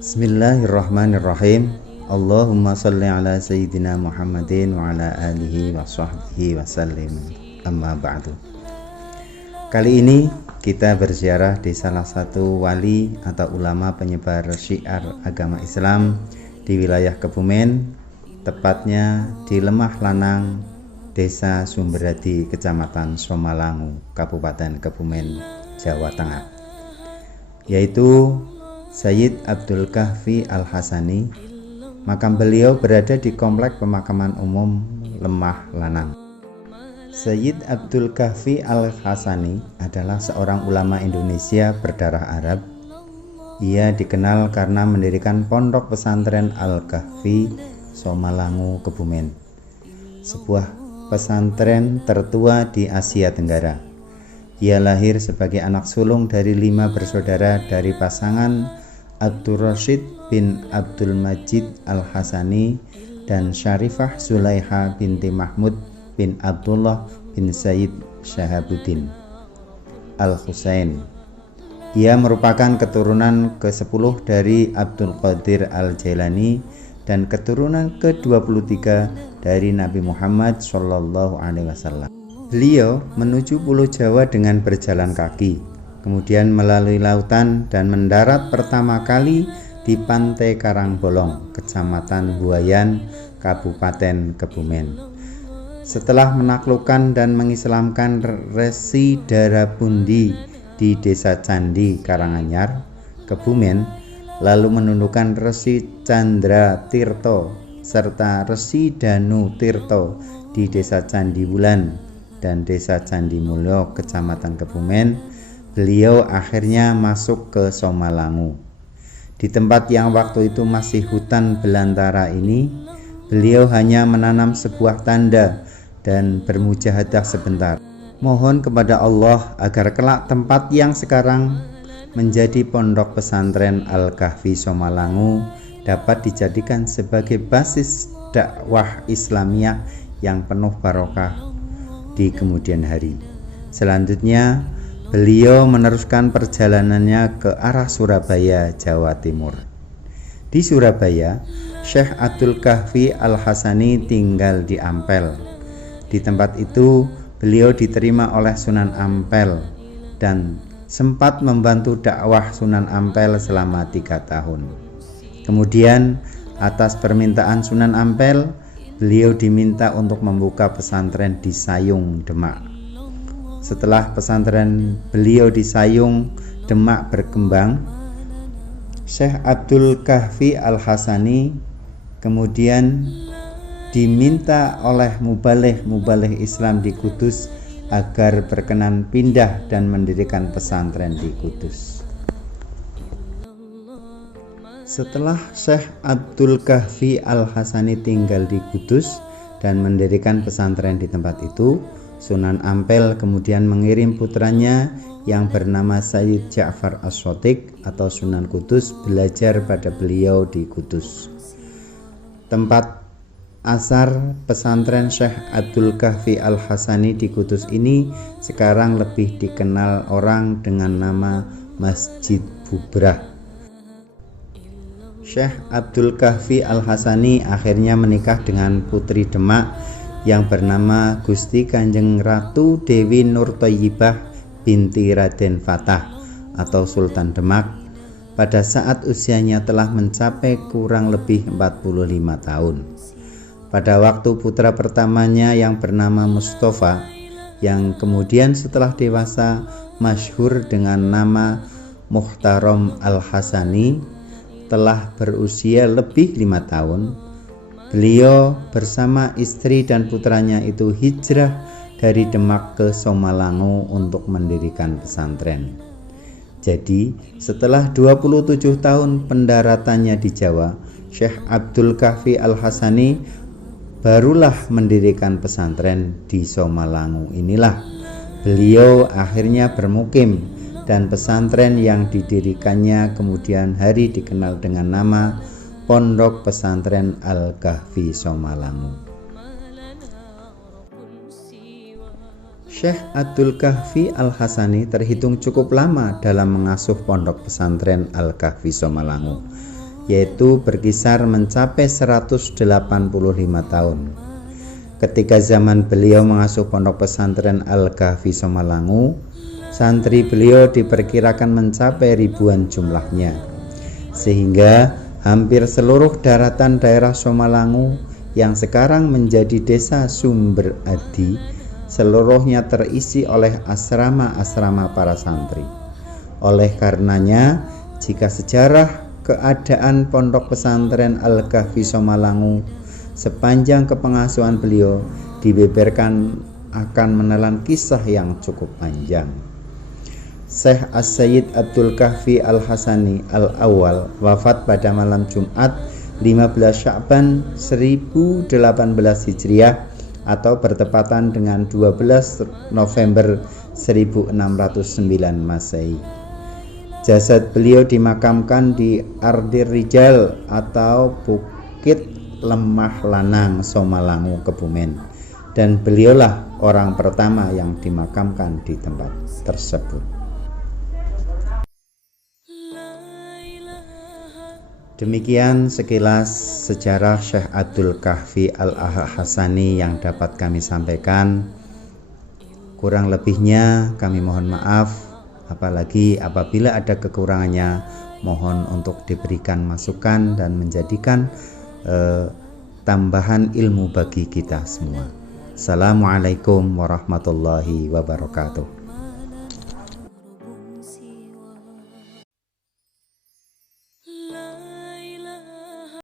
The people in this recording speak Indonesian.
Bismillahirrahmanirrahim. Allahumma salli ala sayyidina Muhammadin wa ala alihi wa sahbihi wa sallim. Amma ba'du. Kali ini kita berziarah di salah satu wali atau ulama penyebar syiar agama Islam di wilayah Kebumen, tepatnya di Lemah Lanang, Desa Sumberadi, Kecamatan Somalangu, Kabupaten Kebumen, Jawa Tengah, yaitu Sayyid Abdul Kahfi Al-Hasani. Makam beliau berada di Komplek Pemakaman Umum Lemah Lanang. Sayyid Abdul Kahfi Al-Hasani adalah seorang ulama Indonesia berdarah Arab. Ia dikenal karena mendirikan Pondok Pesantren Al-Kahfi Somalangu, Kebumen, sebuah pesantren tertua di Asia Tenggara. Ia lahir sebagai anak sulung dari 5 bersaudara dari pasangan Abdul Rashid bin Abdul Majid Al-Hasani dan Syarifah Zulaiha binti Mahmud bin Abdullah bin Sayyid Shahabuddin Al-Husain. Ia merupakan keturunan ke-10 dari Abdul Qadir Al-Jailani dan keturunan ke-23 dari Nabi Muhammad SAW. Beliau menuju Pulau Jawa dengan berjalan kaki, kemudian melalui lautan dan mendarat pertama kali di Pantai Karangbolong, Kecamatan Buayan, Kabupaten Kebumen. Setelah menaklukkan dan mengislamkan Resi Darabundi di Desa Candi Karanganyar, Kebumen, lalu menundukkan Resi Candra Tirto serta Resi Danu Tirto di Desa Candi Wulan dan Desa Candi Mulyo, Kecamatan Kebumen, beliau akhirnya masuk ke Somalangu. Di tempat yang waktu itu masih hutan belantara ini, beliau hanya menanam sebuah tanda dan bermujahadah sebentar. Mohon kepada Allah agar kelak tempat yang sekarang menjadi Pondok Pesantren Al-Kahfi Somalangu dapat dijadikan sebagai basis dakwah Islamiyah yang penuh barokah di kemudian hari. Selanjutnya, beliau meneruskan perjalanannya ke arah Surabaya, Jawa Timur. Di Surabaya, Syekh Abdul Kahfi Al-Hasani tinggal di Ampel. Di tempat itu, beliau diterima oleh Sunan Ampel dan sempat membantu dakwah Sunan Ampel selama 3 tahun. Kemudian, atas permintaan Sunan Ampel, beliau diminta untuk membuka pesantren di Sayung, Demak. Setelah pesantren beliau di Sayung, Demak berkembang, Syekh Abdul Kahfi Al-Hasani kemudian diminta oleh muballigh Islam di Kudus agar berkenan pindah dan mendirikan pesantren di Kudus. Setelah Syekh Abdul Kahfi Al-Hasani tinggal di Kudus dan mendirikan pesantren di tempat itu, Sunan Ampel kemudian mengirim putranya yang bernama Sayyid Ja'far As-Shothiq atau Sunan Kudus belajar pada beliau di Kudus. Tempat asar pesantren Syekh Abdul Kahfi Al-Hasani di Kudus ini sekarang lebih dikenal orang dengan nama Masjid Bubrah. Syekh Abdul Kahfi Al-Hasani akhirnya menikah dengan putri Demak yang bernama Gusti Kanjeng Ratu Dewi Nur Thayyibah binti Raden Fatah atau Sultan Demak pada saat usianya telah mencapai kurang lebih 45 tahun. Pada waktu putra pertamanya yang bernama Mustafa, yang kemudian setelah dewasa masyhur dengan nama Muhtaram Al-Hasani, telah berusia lebih 5 tahun, beliau bersama istri dan putranya itu hijrah dari Demak ke Somalangu untuk mendirikan pesantren. Jadi, setelah 27 tahun pendaratannya di Jawa, Syekh Abdul Kahfi Al-Hasani barulah mendirikan pesantren di Somalangu. Inilah beliau akhirnya bermukim, dan pesantren yang didirikannya kemudian hari dikenal dengan nama Pondok Pesantren Al-Kahfi Somalangu. Syekh Abdul Kahfi Al-Hasani terhitung cukup lama dalam mengasuh pondok pesantren Al-Kahfi Somalangu. yaitu berkisar mencapai 185 tahun. Ketika zaman beliau mengasuh pondok pesantren Al-Kahfi Somalangu, santri beliau diperkirakan mencapai ribuan jumlahnya, sehingga hampir seluruh daratan daerah Somalangu yang sekarang menjadi desa Sumber Adi, seluruhnya terisi oleh asrama-asrama para santri. Oleh karenanya, jika sejarah keadaan pondok pesantren Al-Kahfi Somalangu sepanjang kepengasuhan beliau dibeberkan akan menelan kisah yang cukup panjang. Syekh As-Sayyid Abdul Kahfi Al-Hasani Al-Awwal wafat pada malam Jumat 15 Sya'ban 1018 Hijriah atau bertepatan dengan 12 November 1609 Masehi. Jasad beliau dimakamkan di Ardir Rijal atau Bukit Lemah Lanang Somalangu, Kebumen, dan beliaulah orang pertama yang dimakamkan di tempat tersebut. Demikian sekilas sejarah Syekh Abdul Kahfi Al-Hasani yang dapat kami sampaikan. Kurang lebihnya kami mohon maaf, apalagi apabila ada kekurangannya mohon untuk diberikan masukan dan menjadikan tambahan ilmu bagi kita semua. Assalamualaikum warahmatullahi wabarakatuh.